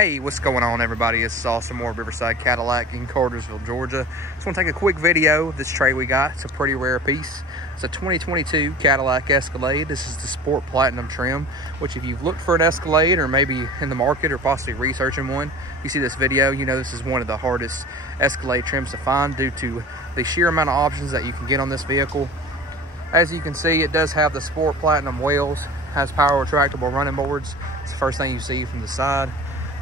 Hey, what's going on, everybody? It's Austin Moore, Riverside Cadillac in Cartersville, Georgia. Just want to take a quick video of this tray we got. It's a pretty rare piece. It's a 2022 Cadillac Escalade. This is the Sport Platinum trim, which if you've looked for an Escalade or maybe in the market or possibly researching one, you see this video, you know this is one of the hardest Escalade trims to find due to the sheer amount of options that you can get on this vehicle. As you can see, it does have the Sport Platinum wheels, has power retractable running boards. It's the first thing you see from the side.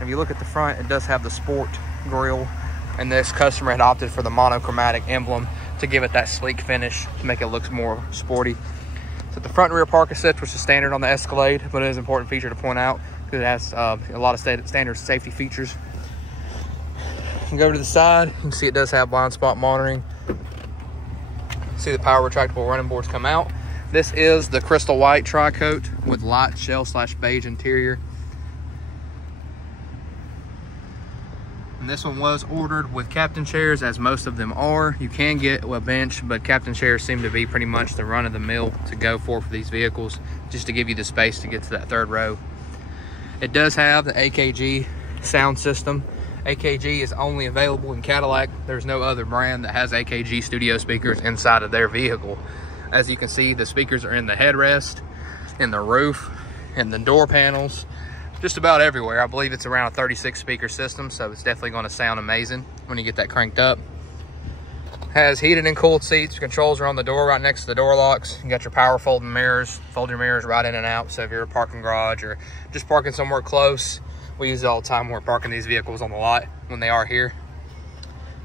If you look at the front, it does have the Sport grille, and this customer had opted for the monochromatic emblem to give it that sleek finish to make it look more sporty. So the front and rear park assist, which is standard on the Escalade, but it is an important feature to point out because it has a lot of standard safety features. You go to the side, you can see it does have blind spot monitoring. See the power retractable running boards come out. This is the crystal white tri-coat with light shell / beige interior. And this one was ordered with captain chairs, as most of them are. You can get a bench, but captain chairs seem to be pretty much the run of the mill to go for these vehicles, just to give you the space to get to that third row. It does have the AKG sound system. AKG is only available in Cadillac. There's no other brand that has AKG studio speakers inside of their vehicle. As you can see, the speakers are in the headrest, in the roof, in the door panels, just about everywhere. I believe it's around a 36 speaker system, so it's definitely going to sound amazing when you get that cranked up. Has heated and cooled seats. Controls are on the door right next to the door locks. You got your power folding mirrors, fold your mirrors right in and out. So if you're in a parking garage or just parking somewhere close, we use it all the time when we're parking these vehicles on the lot when they are here.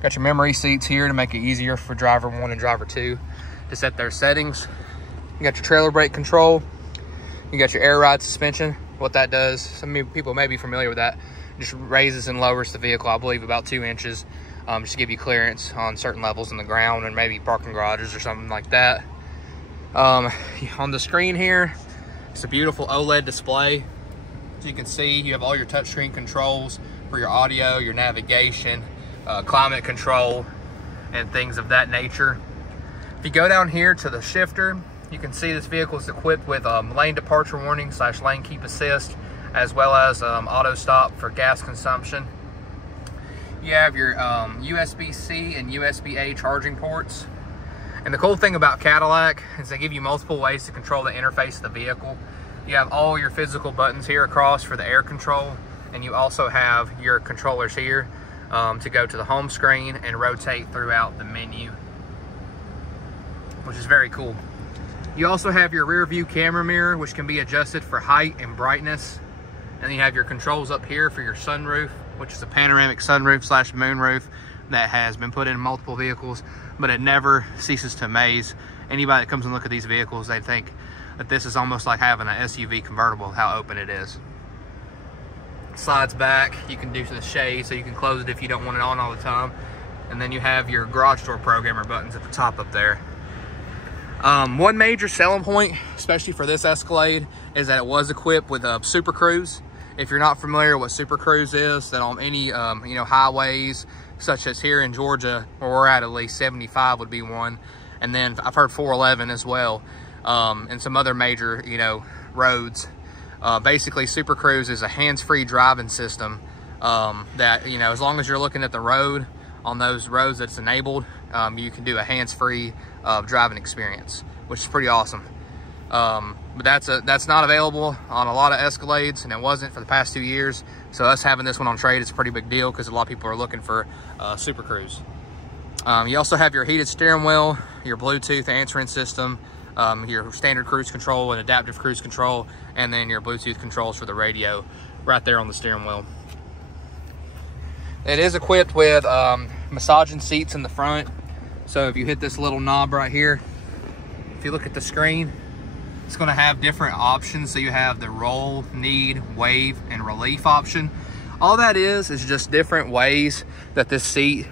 Got your memory seats here to make it easier for driver 1 and driver 2 to set their settings. You got your trailer brake control. You got your air ride suspension. What that does, some people may be familiar with that, just raises and lowers the vehicle, I believe about 2 inches, just to give you clearance on certain levels in the ground and maybe parking garages or something like that. On the screen here, it's a beautiful OLED display. As you can see, you have all your touchscreen controls for your audio, your navigation, climate control, and things of that nature. If you go down here to the shifter, you can see this vehicle is equipped with lane departure warning / lane keep assist, as well as auto stop for gas consumption. You have your USB-C and USB-A charging ports. And the cool thing about Cadillac is they give you multiple ways to control the interface of the vehicle. You have all your physical buttons here across for the air control, and you also have your controllers here to go to the home screen and rotate throughout the menu, which is very cool. You also have your rear view camera mirror, which can be adjusted for height and brightness. And then you have your controls up here for your sunroof, which is a panoramic sunroof / moonroof that has been put in multiple vehicles, but it never ceases to amaze anybody that comes and look at these vehicles. They think that this is almost like having an SUV convertible, how open it is. Slides back, you can do the shade, so you can close it if you don't want it on all the time. And then you have your garage door programmer buttons at the top up there. One major selling point, especially for this Escalade, is that it was equipped with a Super Cruise. If you're not familiar with what Super Cruise is, then on any highways, such as here in Georgia, where we're at least 75 would be one. And then I've heard 411 as well, and some other major, roads. Basically, Super Cruise is a hands-free driving system that, as long as you're looking at the road, on those roads that's enabled, you can do a hands-free driving experience, which is pretty awesome. But that's not available on a lot of Escalades, and it wasn't for the past 2 years. So us having this one on trade is a pretty big deal because a lot of people are looking for Super Cruise. You also have your heated steering wheel, your Bluetooth answering system, your standard cruise control and adaptive cruise control, and then your Bluetooth controls for the radio right there on the steering wheel. It is equipped with massaging seats in the front. So if you hit this little knob right here, if you look at the screen, it's going to have different options. So you have the roll, need, wave, and relief option. All that is just different ways that this seat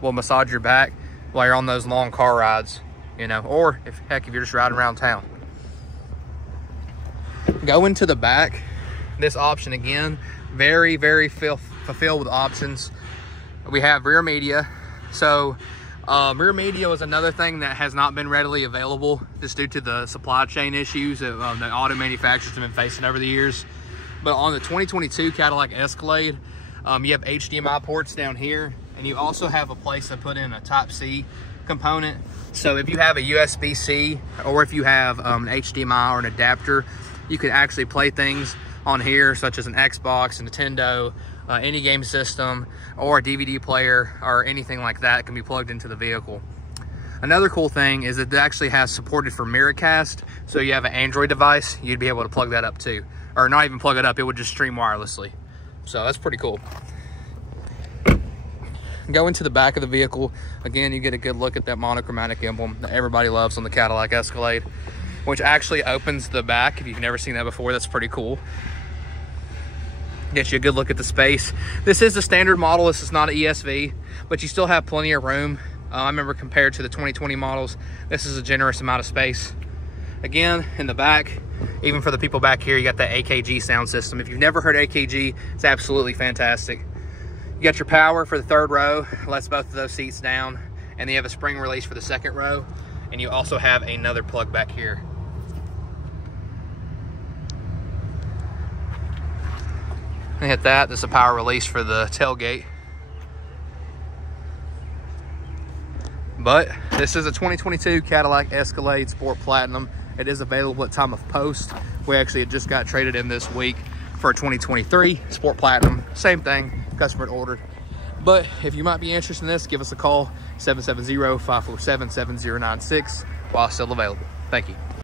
will massage your back while you're on those long car rides, or if you're just riding around town. Going to the back, this option again, very, very fulfilled with options. We have rear media. So rear media was another thing that has not been readily available just due to the supply chain issues that the auto manufacturers have been facing over the years. But on the 2022 Cadillac Escalade, You have HDMI ports down here, and you also have a place to put in a Type-C component. So if you have a USB-C, or if you have an HDMI or an adapter, you can actually play things on here, such as an Xbox, a Nintendo, any game system, or a DVD player, or anything like that can be plugged into the vehicle. Another cool thing is that it actually has supported for Miracast, so you have an Android device, you'd be able to plug that up too. Or not even plug it up, it would just stream wirelessly. So that's pretty cool. Go into the back of the vehicle. Again, you get a good look at that monochromatic emblem that everybody loves on the Cadillac Escalade, which actually opens the back. If you've never seen that before, that's pretty cool. Gets you a good look at the space. This is the standard model. This is not an ESV, but you still have plenty of room. I remember compared to the 2020 models, this is a generous amount of space. Again, in the back, even for the people back here, you got that AKG sound system. If you've never heard AKG, it's absolutely fantastic. You got your power for the third row, lets both of those seats down, and then you have a spring release for the second row, and you also have another plug back here. And hit that, this is a power release for the tailgate. But this is a 2022 Cadillac Escalade Sport Platinum. It is available at time of post. We actually just got traded in this week for a 2023 Sport Platinum. Same thing, customer ordered. But if you might be interested in this, give us a call, 770-547-7096, while still available. Thank you.